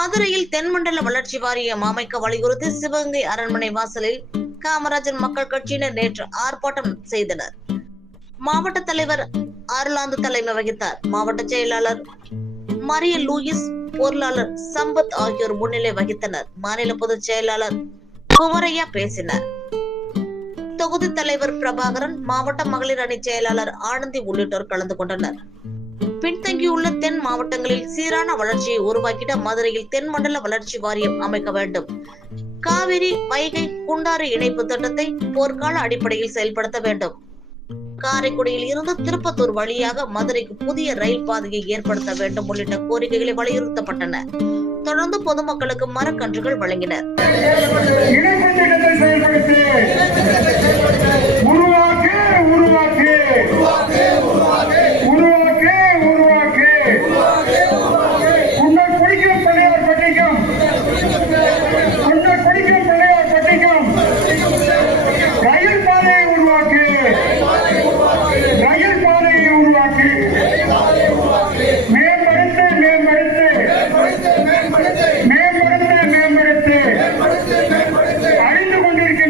மதுரையில் தென்மண்டல வளர்ச்சி வாரியம் அமைக்க வலியுறுத்தி சிவகங்கை அரண்மனை வாசலில் காமராஜர் மக்கள் கட்சியினர் நேற்று ஆர்ப்பாட்டம் செய்தனர். மாவட்ட தலைவர் அருளாந்து தலைமை வகித்தார். மாவட்ட செயலாளர் மரிய லூயிஸ் பொருளாளர் சம்பத் ஆகியோர் முன்னிலை வகித்தனர். மாநில பொதுச் செயலாளர் குமரையா பேசினார். தொகுதி தலைவர் பிரபாகரன் மாவட்ட மகளிர் அணி செயலாளர் ஆனந்தி உள்ளிட்டோர் கலந்து கொண்டனர். பின்தங்கியுள்ள தென் மாவட்டங்களில் சீரான வளர்ச்சியை உருவாக்கிட மதுரையில் தென்மண்டல வளர்ச்சி வாரியம் அமைக்க வேண்டும். காவிரி வைகை குண்டாறு இணைப்பு திட்டத்தை போர்க்கால அடிப்படையில் செயல்படுத்த வேண்டும். காரைக்குடியில் இருந்து திருப்பத்தூர் வழியாக மதுரைக்கு புதிய ரயில் பாதையை ஏற்படுத்த வேண்டும் உள்ளிட்ட கோரிக்கைகளை வலியுறுத்தப்பட்டன. தொடர்ந்து பொதுமக்களுக்கு மரக்கன்றுகள் வழங்கினர்.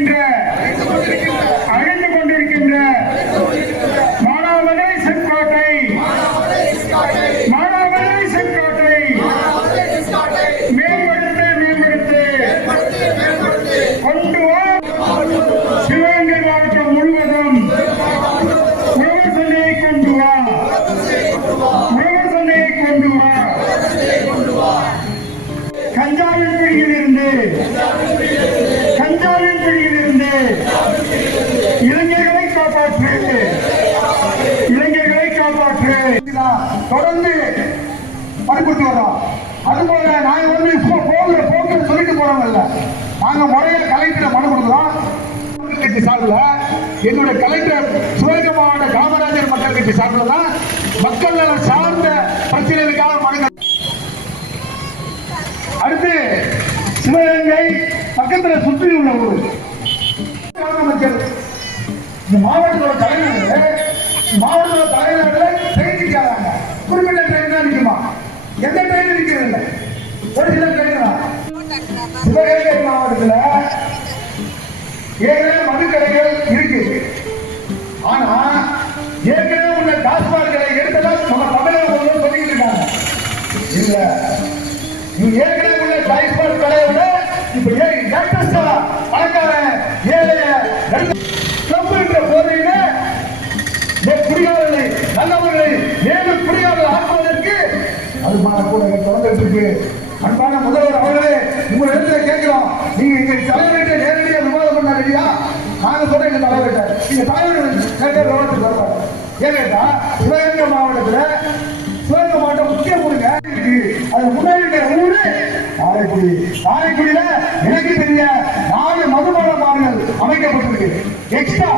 கொண்டிருக்கின்ற அழிந்து கொண்டிருக்கின்ற மானாமலை செங்கோட்டை. மானாமலை செங்கோட்டை. மேம்படுத்து மேம்படுத்து. கொண்டு வா. சிவகங்கை மாவட்டம் முழுவதும் சந்தையை கொண்டு வா. சந்தையை கொண்டு வா. கஞ்சாவின் பிடியில் இருந்து கஞ்சாவின் இளைஞர்களை காப்பாற்று இளைஞர்களை காப்பாற்று தொடர்ந்து வற்புறுத்தி வரோம். அதுபோல நாங்க வந்து சும்மா போகிற போக்கு சொல்லிட்டு போறோம்ல நாங்க முறையா கலெக்டர் மனு கொடுக்குறோம். கட்சி சார்பில் என்னுடைய கலெக்டர் சிவகங்கை காமராஜர் மக்கள் கட்சி சார்பில் தான் மக்கள் நலன் சார்ந்த பிரச்சனைகளுக்காக மனு அடுத்து சிவகங்கை பக்கத்தில் சுற்றி உள்ள ஊர். முதலமைச்சர் இந்த மாவட்டத்தோட தலைநகர் மாவட்டத்தோட ட்ரெயின் குறிப்பிட்ட ட்ரெயின் தான் நிற்குமா எந்த ட்ரெயின் நிற்கிறது இல்லை ஒரு சில ட்ரெயின் தான் சிவகங்கை ஏற்கனவே மதுக்கடைகள் இருக்கு. ஆனா ஏற்கனவே உள்ள டாஸ்மாக் கடை எடுத்ததா நம்ம தமிழக முதல்வர் சொல்லிட்டு இருக்காங்க. இல்ல. ஏற்கனவே உள்ள டாஸ்மாக் கடையை விட இப்ப லேட்டஸ்டா பணக்காரன் ஏழைய கிளப் என்ற போதையில குடிகாரர்களை நல்லவர்களை ஏழு குடிகாரர்கள் ஆக்குவதற்கு அது மா- கூட தொடர்ந்துட்டு இருக்கு அன்பான முதல்வர் அவர்களே உங்க இடத்துல கேட்கிறோம். நீங்க எங்க தலைவர்கிட்ட நேரடியாக விவாதம் பண்ணாரு இல்லையா? நாங்க சொல்றேன் எங்க தலைவர்கிட்ட நீங்க தலைவர் கேட்ட விவாதத்துக்கு வருவார். ஏன் கேட்டா சிவகங்கை மாவட்டத்துல சிவகங்கை மாவட்டம் முக்கிய ஊருங்க. இருக்கு அது முன்னாடி இருக்கிற ஊரு காரைக்குடி. காரைக்குடியில எனக்கு தெரிய நாலு மதுபான பாடங்கள் அமைக்கப்பட்டிருக்கு. எக்ஸ்ட்ரா